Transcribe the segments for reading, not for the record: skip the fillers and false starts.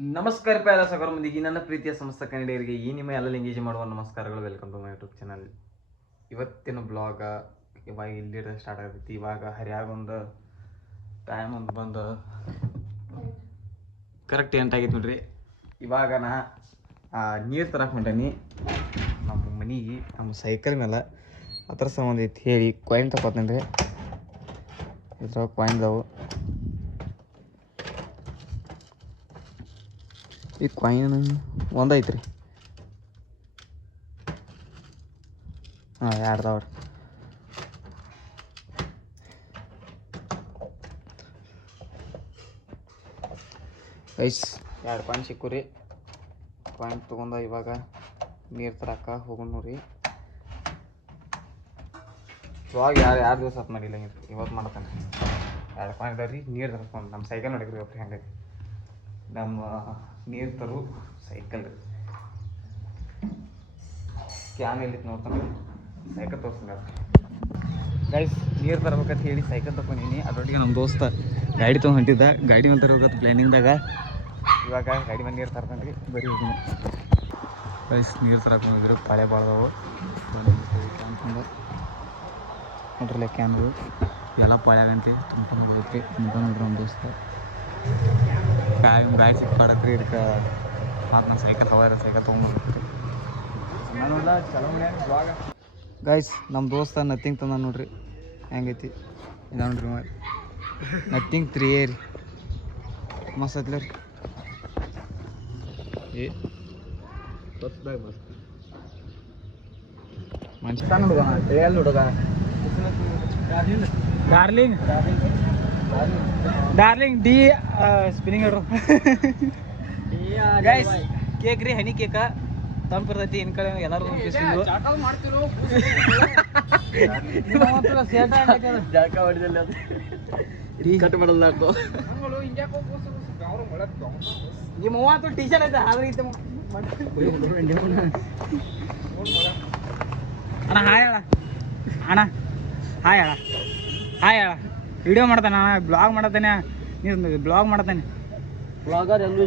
ನಮಸ್ಕಾರ ಪ್ಯಾರ ಸಗರ ಮಂದಿಗೆ ನನ್ನ ಪ್ರೀತಿಯ ಸಮಸ್ತ ಕನ್ನಡಿಗರಿಗೆ ಈ ನಿಮ್ಮ ಎಲ್ಲ ಎಂಗೇಜ್ ಮಾಡುವ ನಮಸ್ಕಾರಗಳು. Welcome to my YouTube channel. ಇವತ್ತಿನ ಬ್ಲಾಗ ಇವಾಗ ಇಲ್ಲಿ ಸ್ಟಾರ್ಟ್ ಆಗೈತಿ. ಇವಾಗ ಹರಿಯಾಗ ಒಂದು ಟೈಮ್ ಒಂದು ಬಂದು ಕರೆಕ್ಟ್ ಎಂಟಾಗೈತಿ ನೋಡ್ರಿ. ಇವಾಗ ನಾ ನೀರು ತರಕ್ಕೆ ಹೊಂಟೀನಿ ನಮ್ಮ ಮನೆಗೆ. ನಮ್ಮ ಸೈಕಲ್ ಮೇಲೆ ಅದ್ರ ಸಂಬಂಧ ಐತಿ ಹೇಳಿ ಕಾಯಿನ್ ತಗೋತೀನಿ ರೀ. ಇದ್ರಾಗ ಕಾಯಿನ್ದವು. ಈ ಕಾಯಿನ್ ಒಂದೈತ್ರಿ. ಹಾಂ, ಎರಡ್ದವ್ರಿ. ಗೈಸ್, 2 ಕಾಯಿನ್ ಸಿಕ್ಕು ರೀ. ಕಾಯಿನ್ ತೊಗೊಂಡ ಇವಾಗ ನೀರು ತರಕ್ಕ ಹೋಗೋಣ ರೀ. ಇವಾಗ ಎರಡು ದಿವಸ ಆತು ಮಾಡಿಲ್ಲ, ಇವತ್ತು ಮಾಡ್ತಾನೆ. 2 ಕಾಯಿನ್ ಇದಾವೆ ರೀ. ನೀರು ತರ್ಕೊಂಡು ನಮ್ಮ ಸೈಕಲ್ ನೋಡಿದ್ರಿ ಇವತ್ತು ಹೆಂಗೈತಿ. ನಮ್ಮ ನೀರು ತರು ಸೈಕಲ್ ರೀ. ಕ್ಯಾನ್ ಎಲ್ಲಿತ್ತು ನೋಡ್ತಾನೆ, ಸೈಕಲ್ ತೋರಿಸ್ತೀನಿ ಗೈಸ್. ನೀರು ತರ್ಬೇಕಂತ ಹೇಳಿ ಸೈಕಲ್ ತಗೊಂಡಿನಿ. ಅದರೊಟ್ಟಿಗೆ ನಮ್ಮ ದೋಸ್ತ ಗಾಡಿ ತೊಗೊಂಡು ಹೊಂಟಿದ್ದ. ಗಾಡಿ ಮೇಲೆ ತರ್ಬೇಕಂತ ಪ್ಲ್ಯಾನಿಂಗ್ದಾಗ ಇವಾಗ ಗಾಡಿ ಮೇಲೆ ನೀರು ತರ್ತಾನೆ ರೀ. ಬರೀ ಹೋಗಿನಿ ಗೈಸ್. ನೀರು ತರಕ್ಕೆ ಹೋಗಿದ್ರೆ ಪಾಳೆ ಬಾಳ್ದವು ಅಂತಂದು ನೋಡ್ರಲ್ಲ ಕ್ಯಾನ್ಗಳು ಎಲ್ಲ ಪಾಳ್ಯಾಗಂತಿ ತುಂಬ್ಕೊಂಡು ಹೋಗ್ತೈತಿ. ತುಂಬ್ಕೊಂಡು ನೋಡ್ರಿ ನಮ್ಮ ದೋಸ್ತ ಗಾಡಿ ಸಿಕ್ಕಾಡತ್ರಿ. ಇದಕ್ಕೆ ಮತ್ತು ನಾನು ಸೈಕಲ್ ತೊಗೊಂಡ್ಬರ್ಬೇಕು ನೋಡ್ಲ ಚಲೋ ಇವಾಗ. ಗೈಸ್, ನಮ್ಮ ದೋಸ್ತ ನಥಿಂಗ್ ತಂದ ನೋಡ್ರಿ ಹೆಂಗೈತಿ. ಇಲ್ಲ ನೋಡ್ರಿ ನಥಿಂಗ್ 3A ರೀ. ಮಸ್ತ್ ಐತ್ಲ ರೀ. ಮನುಷ್ಯ ಹುಡುಗ ರಿಯಲ್ ಹುಡುಗ. ಡಾರ್ಲಿಂಗ್ ಡಿ ಸ್ಪಿನ್ನಿಂಗ್ ಹೇಳ್ರು ಗೈಸ್. ಕೇಕ್ ರೀ, ಹನಿ ಕೇಕ ತಂಪಿರ್ತೈತಿ. ಇನ್ ಕಡೆ ಎಲ್ಲರೂ ಕಟ್ ಮಾಡಲ್ಲ. ನಿಮ್ಮ ಮೂವತ್ತು ಟಿ ಶರ್ಟ್ ಐತೆ ಹಾಗೆ ಅಣ್ಣ. ಹಾಯ್ ಅಣ್ಣ. ಅಣ್ಣ ಹಾಯ್ ಅಣ್ಣ. ಹಾಯ್ ಅಣ್ಣ. ವಿಡಿಯೋ ಮಾಡ್ತಾನೆ ಅಣ್ಣ. ಬ್ಲಾಗ್ ಮಾಡತ್ತಾನೆ. ನೀವು ಬ್ಲಾಗ್ ಮಾಡ್ತಾನೆ. ಬ್ಲಾಗರ್ ಎಲ್ಲೂ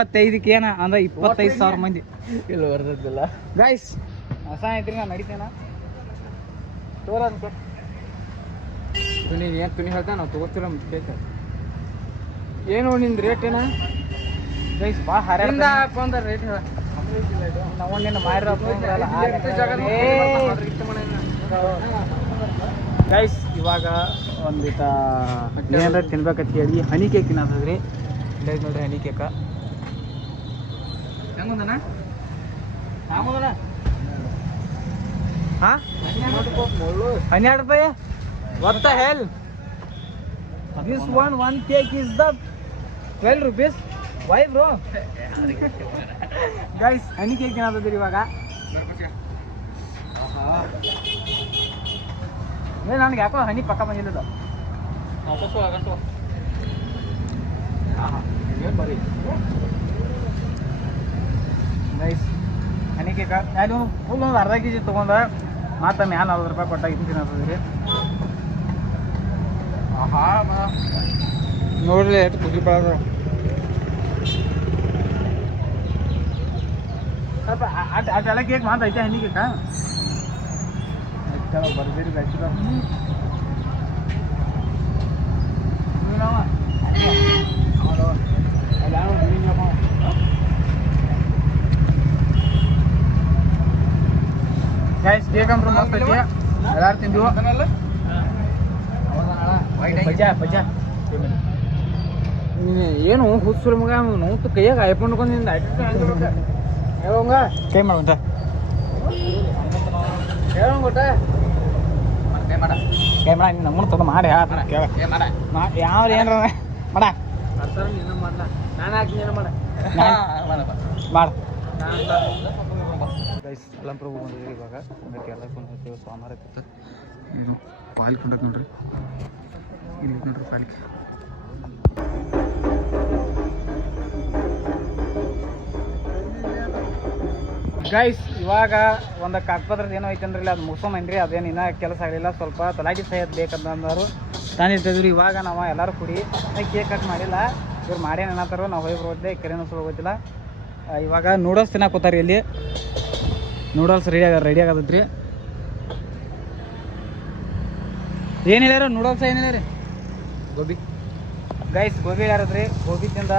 25ಕ್ಕೆ ಏನ ಅಂದ್ರೆ 25,000 ಮಂದಿ ಇಲ್ಲ ಬರ್ತಿಲ್ಲ ಗೈಸ್. ಹೊಸ ಐತ್ರಿ. ನಾನು ನಡಿತೇನ ತೋರ ತುನಿ. ಏನು ತುನಿ ಹೇಳ್ತಾ ನಾವು ತಗೋತಿರ ಬೇಕು. ಏನು ನಿಂದು ರೇಟ್ ಏನ ಗೈಸ್? ಭಾಳ ಹರಿಯಿಂದ ಹಾಕೊಂಡ ರೇಟ್ ಹೇಳ. ನಾವು ಗೈಸ್ ಇವಾಗ ಒಂದಿಟ ಏನಾರ ತಿನ್ಬೇಕಂತ ಹೇಳಿ ಹನಿ ಕೇಕ್ ತಿನ್ನತ್ತದ್ರಿ. ಇಲ್ಲ ನೋಡ್ರಿ ಹನಿ ಕೇಕ ಹೆಂಗಂದಣ್ಣ? ಹಾಂ, 12 ರೂಪಾಯಿ. What the hell? This one cake is the 12 rupees. Why bro? Guys, honey cake ಏನಾದ್ರಿ ಇವಾಗ. ನನಗೆ ಯಾಕೋ ಹನಿ ಪಕ್ಕ ಬಂದಿಲ್ಲ. ಗೈಸ್, ಹನಿ ಕೇಕ ನಾನು ಫುಲ್ ಒಂದು ಅರ್ಧ ಕೆಜಿ ತೊಗೊಂಡ ಮತ್ತೆ ಮ್ಯಾಲ 40 ರೂಪಾಯಿ ಕೊಟ್ಟಾಗ ಇದು ತಿನ್ನತ್ತದ್ರಿ. ನೋಡ್ರಿ ಎಷ್ಟು ಖುಷಿ ಪಡೋದು. ಸ್ವಲ್ಪ ಅಟೆಲ್ಲ ಕೇಕ್ ಮಾತ್ರ ಐತೆ ಹನಿ ಕೇಕ. ಬರ್ಬೇರಿ ಬೆಚ್ಚ ಗೈಸ್. ಕೇಕ್ ಅಂದ್ರೂ ಮಸ್ತ್ ಐತಿ. ಎಲ್ಲಾರು ತಿಂದು ಏನು ಹುಚ್ಚು ಮಗ ನೋವು ಕೈಯಾಗ ಐಪಂಡ್ಕೊಂಡಿಂದ ಹೇಳೋಂಗ ಕೈ ಮಾಡೋಂಟ ಹೇಳೋಂಗೊಟ್ಟ ಕೈ ಮಾಡ. ನಮ್ಮನ್ನು ತೊಗೊಂಡು ಮಾಡಿ ಯಾವ ಏನ್ರ ಮಾಡ. ನಾನು ಹಾಕಿ ಮಾಡ ಮಾಡ ಗೈಸ್. ಅಲಂಪ್ರಭು ಬಂದಿದ್ರಿ ಇವಾಗ. ಅದಕ್ಕೆ ಎಲ್ಲ ಕೊಂಡ್ತೀವಿ. ಸೋಮವಾರ ಇತ್ತು. ಏನು ಪಾಲ್ ಕೊಂಡೈತೆ ನೋಡ್ರಿ. ಇಲ್ಲಿ ನೋಡ್ರಿ ಪಾಲ್ಗೆ. ಗೈಸ್, ಇವಾಗ ಒಂದು ಕಾಗಪತ್ರದ ಏನೋ ಐತಂದ್ರಲ್ಲ, ಅದು ಮುಗಿಸ್ಕೊಂಬಂದ್ರಿ. ಅದೇನು ಇನ್ನೂ ಕೆಲಸ ಆಗಲಿಲ್ಲ. ಸ್ವಲ್ಪ ತಲಾಟಿ ಸಹಿತ ಬೇಕಂತಂದರು. ತಂದಿಟ್ಟಿದ್ರಿ. ಇವಾಗ ನಾವು ಎಲ್ಲರೂ ಕೂಡಿ ಕೇಕ್ ಕಟ್ ಮಾಡಿಲ್ಲ, ಇವ್ರು ಮಾಡಿ ಏನತ್ತಾರೋ ನಾವು ಹೋಗಿ ಬರೋದ್ಲೆ ಕೆರೆನೂ ಸುಳ್ಳು ಗೊತ್ತಿಲ್ಲ. ಇವಾಗ ನೂಡಲ್ಸ್ ತಿನ್ನಕ್ಕೆ ಕೂತಾರೆ ಇಲ್ಲಿ. ನೂಡಲ್ಸ್ ರೆಡಿ ಆಗತ್ತೈತ್ರಿ. ಏನು ಹೇಳ್ಯಾರ ನೂಡಲ್ಸ್ ಏನು ಹೇಳ್ಯಾರ? ಗೋಬಿ ಗೈಸ್, ಗೋಬಿ ಹೇಳ್ಯಾರದ್ರಿ. ಗೋಬಿ ತಿಂದ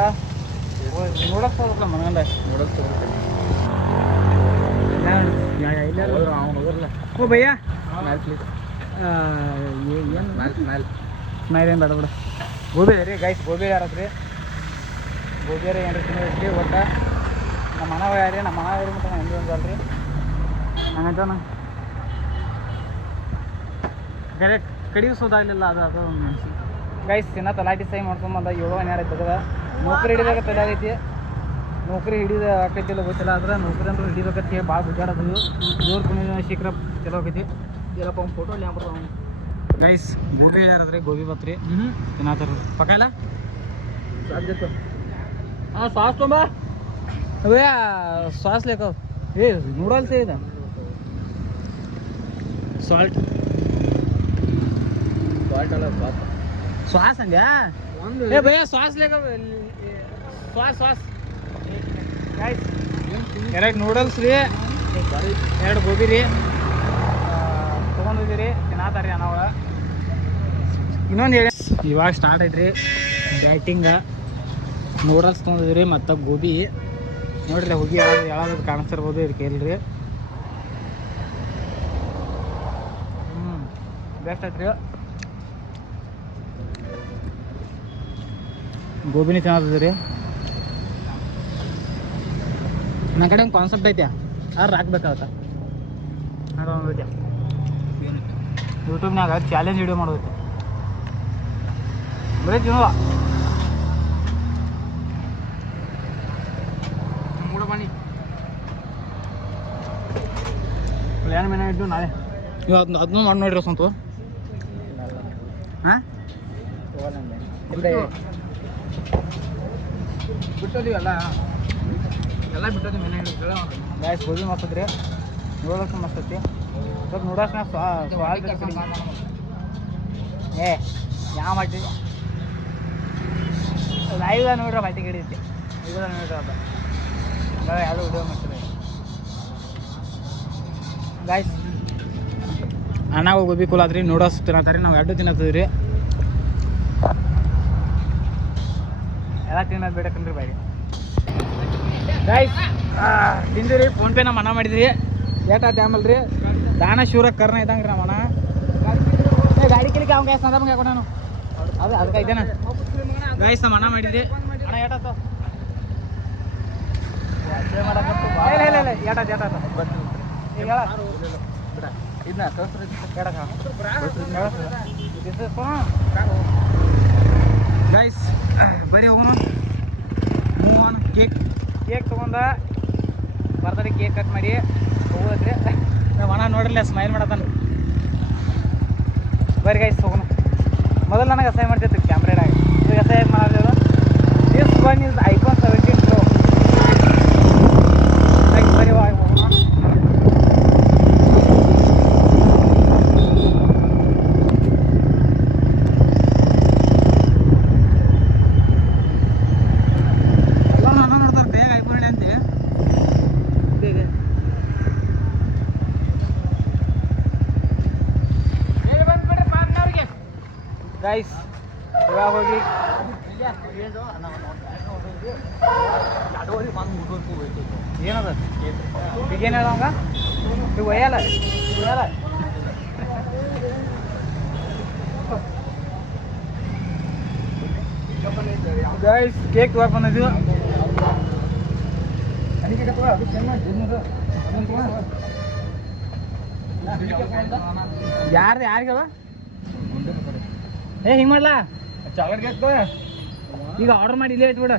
ನೂಡಲ್ಸ್ ಹೋಗ್ಬೇಕಲ್ಲ ಮನಗಂಡ. ನೂಡಲ್ಸ್ ಓ ಭಯ್ಯ ಏನು ಸ್ಮೈಲ್ ಏನು ಬೇಡ ಬಿಡ. ಗೋಬಿ ರೀ ಗೈಸ್, ಗೋಬಿ ಯಾರದ್ರಿ? ಗೋಬಿ ರೀ ಏನ್ರಿ ತಿನ್ನೋದ್ರಿ. ಒಟ್ಟು ನಮ್ಮ ಮನವ ಯಾರಿ, ನಮ್ಮ ಮನ ಇರೋ ಮಟ್ಟ ಹೆಂಗೆ ಒಂದಲ್ರಿ ಹಂಗಂತಾನ ಡೈರೆಕ್ಟ್ ಕಡಿಸೋದಾಗಲಿಲ್ಲ. ಅದು ಗೈಸ್ ತಿನ್ನ ತಲಾಟಿ ಸೈ ಮಾಡ್ಕೊಂಬಂದ 7 12 ತೆಗದ. ನೌಕರಿ ಹಿಡಿದಾಗ ತಲೆ ಆಗೈತಿ. ನೌಕರಿ ಹಿಡಿದ ಆಕೈತಿಲ್ಲ ಗೊತ್ತಿಲ್ಲ, ಆದ್ರೆ ನೌಕರಿ ಅಂದ್ರೆ ಹಿಡಿಬೇಕಂತ ಹೇಳಿ ಭಾಳ ಗುಜಾಡೋದು. ಜೋರು ಕುಣಿದ ಶೀಘ್ರ ಚಲೋ ಆಕೈತಿ. ಎಲ್ಲಪ್ಪ ಅವ್ನು ಫೋಟೋ ಅಲ್ಲಿ ಆಗ್ಬಿಡ್ತಾವ ಅವ್ನು. ಗೈಸ್ ಗೋಬಿ ಹೇಳ್ಯಾರದ್ರಿ, ಗೋಬಿ ಬತ್ರಿ ತಿನ್ನತ್ತಾರ ಪಕ್ಕ ಇಲ್ಲ ಸಾಧ್ಯತೆ. ಹಾಂ ಸಾಸ್ ತೊಂಬ ಅವೇ ಸಾಸ್ ಲೇಕ ಏ ನೂಡಲ್ಸ್ ಇದೆ. ಸಾಲ್ಟ್ ಅಲ್ಲ ಸಾಸ್ ಅಂದ್ಯಾ? ಏ ಭಯ್ಯ ಸಾಸ್ ಲೇಕ ಸಾಸ್ ಗೈಸ್. 2 ನೂಡಲ್ಸ್ ರೀ, 2 ಗೋಬಿ ರೀ ತೊಗೊಂಡಿದ್ದೀರಿ. ತಿನ್ನತ್ತಾರ ರೀ ಅನ್ನವ. ಇನ್ನೊಂದು ಹೇಳಿ, ಇವಾಗ ಸ್ಟಾರ್ಟ್ ಐತ್ರಿ ಬ್ಯಾಟಿಂಗ. ನೂಡಲ್ಸ್ ತೊಗೊಂಡಿದ್ದೀರಿ ಮತ್ತು ಗೋಬಿ ನೋಡ್ರಿ. ಹೋಗಿ ಯಾವ್ದು ಕಾಣಿಸ್ತಿರ್ಬೋದು ಇದಕ್ಕೆ ಇಲ್ರಿ. ಬೆಸ್ಟ್ ಐತ್ರಿ. ಗೋಬಿನಿ ತಿನ್ನತ್ತಿದ್ದೀರಿ. ನನ್ನ ಕಡೆ ಒಂದು ಕಾನ್ಸೆಪ್ಟ್ ಐತೆ, ಯಾರು ಹಾಕ್ಬೇಕಾಗತ್ತ ಅದೊಂದು ಯೂಟ್ಯೂಬ್ನಾಗ ಚಾಲೆಂಜ್ ವಿಡಿಯೋ ಮಾಡೋದೈತೆ. ಬರೀ ತಿನ್ನುವ ಮೂಡ ಬನ್ನಿ. ಏನು ಮೇನ ಇದ್ದು ನಾಳೆ ಇವತ್ತು ಅದನ್ನೂ ಮಾಡಿ ನೋಡಿರೋ ಸ್ವಂತ. ಹಾಂ ಬಿಟ್ಟದೀವಿ ಎಲ್ಲ ಬಿಟ್ಟದಿ ಮೇನ ಹಿಡಿದು ಗಾಯ್ಸ್. ಗೋಬಿ ಮಸ್ತ್ ರೀ, ನೂಡಲ್ಸ್ ಮಸ್ತ್ ಐತಿ. ಸ್ವಲ್ಪ ನೂಡಲ್ಸ್ನಾಗ ಸ್ವಾದ ಏ ಯಾವ ಮಾಡಿ ಲೈವ್ ನೋಡ್ರಿ ಮಾಹಿತಿ ಹಿಡಿಯುತ್ತೆ. ಈಗ ನೋಡ್ರಿ ಅದು ಯಾವುದೋ ವಿಡಿಯೋ ಮಾಡ್ತೀರಿ ಗಾಯ್ಸ್. ಅನ್ನಾಗ ಗೋಬಿ ಕೂಲ್ ಆದ್ರಿ, ನೂಡಲ್ಸ್ ತಿನ್ನತ್ತಾರೆ. ನಾವು 2 ತಿನ್ನತ್ತೀವಿ ರೀ. ಎಲ್ಲ ತಿನ್ನೋದು ಬೇಡಕಂದ್ರಿ ಬಾಯಿ ಗಾಯ್ಸ್. ತಿಂದಿರಿ. ಫೋನ್ಪೇ ನಮ್ಮ ಮನ ಮಾಡಿದ್ರಿ. ಏಟಾತ ಆಮೇಲೆ ರೀ ದಾನ ಶಿವರ ಕರ್ನ ಇದ್ದಂಗೆ ರೀ ನಮ್ಮ ಮನ. ಗಾಡಿ ಕೇಳಿಕೆ ಅವ್ನು ಗ್ಯಾಸ್ ನಂದ ಹಾಕೋಣ ಅದು ಅದಕ್ಕೆ ಐತೇನ ಗಾಯ್ಸ್. ನಮ್ಮ ಮನ ಮಾಡಿದ್ರಿ ಅಣ್ಣ. ಏಟಾತ ಏಟಾತ ಈಗ ಇದನ್ನ ಗೈಸ್ ಬರೀ ಹೋಗೋಣ. ಕೇಕ್ ತೊಗೊಂಡ ಬರ್ತಾರೆ. ಕೇಕ್ ಕಟ್ ಮಾಡಿ ಹೋಗೋದ್ರಿ. ನಮ್ಮ ಅಣ್ಣ ನೋಡ್ರಲ್ಲ ಸ್ಮೈಲ್ ಮಾಡತ್ತಾನ. ಬರೀ ಗೈಸ್ ಹೋಗೋಣ. ಮೊದಲು ನನಗೆ ಅಸಹ್ಯ ಮಾಡ್ತಿತ್ತು ಕ್ಯಾಮ್ರಾಡಾಗ, ಈಗ ಅಸಹ್ಯ ಮಾಡಿದ್ರು. This one is iPhone 17 Pro. ಬರೀ ಹೋಗೋಣ. ಗೈಸ್ ಇವಾಗ ಹೋಗಿ ಏನದ ಈಗೇನು ಹೇಳೋಂಗ ಈಗ ಒಯ್ಯಲ್ಲ ಗೈಸ್. ಕೇಕ್ ತಗೋಕೆ ಬಂದಿದ್ದೀವಿ. ಯಾರಿಗವ ಏ ಹಿಂಗೆ ಮಾಡ್ಲಾ ಈಗ ಆರ್ಡರ್ ಮಾಡಿ ಇಲ್ಲೇ ಇಟ್ಬಿಡ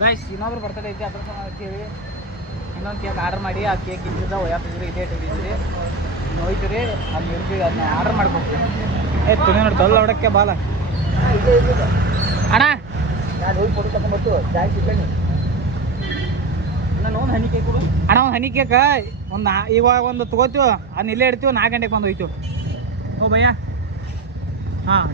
ಗೈಸ್. ಇನ್ನೊಬ್ರು ಬರ್ತಡೇ ಐತಿ, ಅದ್ರ ಅಂತೇಳಿ ಇನ್ನೊಂದು ಕೇಕ್ ಆರ್ಡರ್ ಮಾಡಿ ಆ ಕೇಕ್ ಇದ್ದಿದ್ದ ಒಯ್ಯಾತಿದ್ರಿ. ಇದೇ ಇಟ್ಟಿದ್ದೀರಿ ನೋಯ್ತೀರಿ ಅಲ್ಲಿ ಇರ್ತೀವಿ. ಅದನ್ನ ಆರ್ಡರ್ ಮಾಡ್ಕೊಡ್ತೀವಿ. ಏ ತಿನ್ನ ನೋಡಿ ತೊಲ್ಲ ಹೊಡಕ್ಕೆ ಬಾಲ ಅಣ್ಣ. ನಾನು ಹೋಗಿ ಫೋಟೋ ತಗೊಂಡ್ಬರ್ತು ಜಾಯ್ ಸಿಕ್ಕಣಿ. ನಾನು ಒಂದು ಹನಿ ಕೇಕ್ ಕೊಡು ಅಣ್ಣ. ಒಂದು ಹನಿ ಕೇಕ್ ಇವಾಗ ಒಂದು ತೊಗೋತೀವಿ, ಅದನ್ನ ಇಲ್ಲೇ ಇಡ್ತೀವಿ. 4 ಗಂಟೆಗೆ ಬಂದು ಹೋಯ್ತೀವಿ. ಓ ಭಯ್ಯ ಹಾಂ